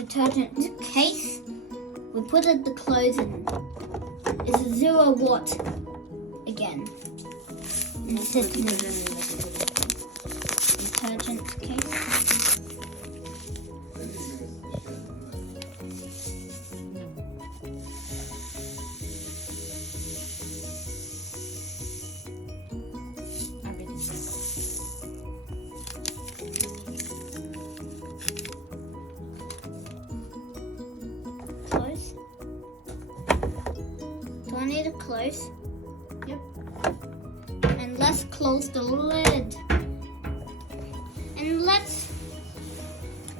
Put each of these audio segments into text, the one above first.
detergent case. We put the clothes in. It's a 0 watt again. And it sits in the detergent case. Close. Do I need to close? Yep. And let's close the lid. And let's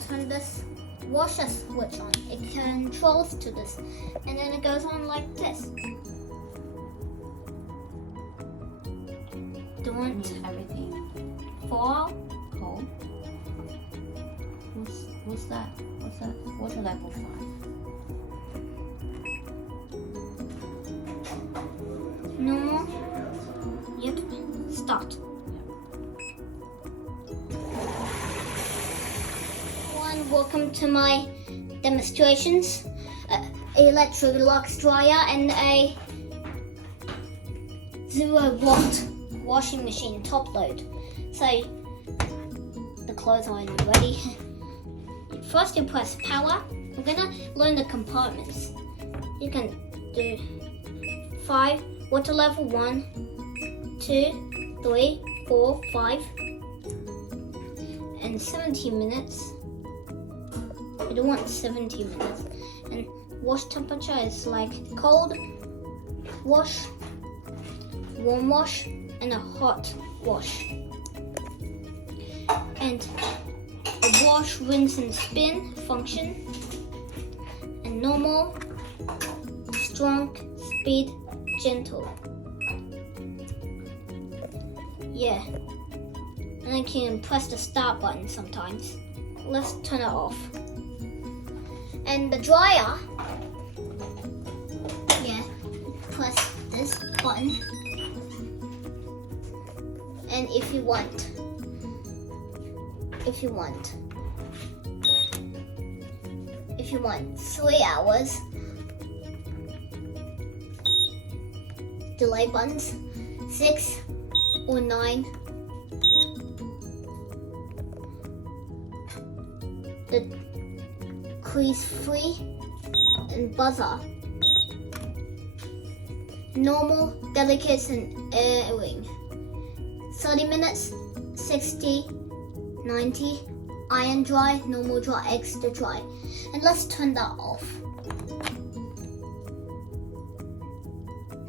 turn this washer switch on. It controls to this. And then it goes on like this. Don't Everything fall. cold. What's that? What's that? Water level 5. No more. Yep. Start. Welcome to my demonstrations. Electrolux dryer and a 0 watt washing machine top load. So the clothes are ready. First you press power. We're gonna learn the compartments. You can do 5, water level 1, 2, 3, 4, 5, and 70 minutes. We don't want 70 minutes. And wash temperature is like cold wash, warm wash, and a hot wash. And a wash, rinse, and spin function. And normal, strong, speed, gentle. Yeah. And I can press the start button sometimes. Let's turn it off. And the dryer, yeah, press this button. And if you want 3 hours, delay buttons, 6 or 9. The crease free and buzzer. Normal, delicate, and airing. 30 minutes, 60, 90. Iron dry, normal dry, extra dry. And let's turn that off.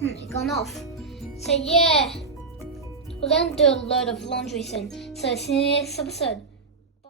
It gone off. So yeah, we're gonna do a load of laundry soon. So see you next episode.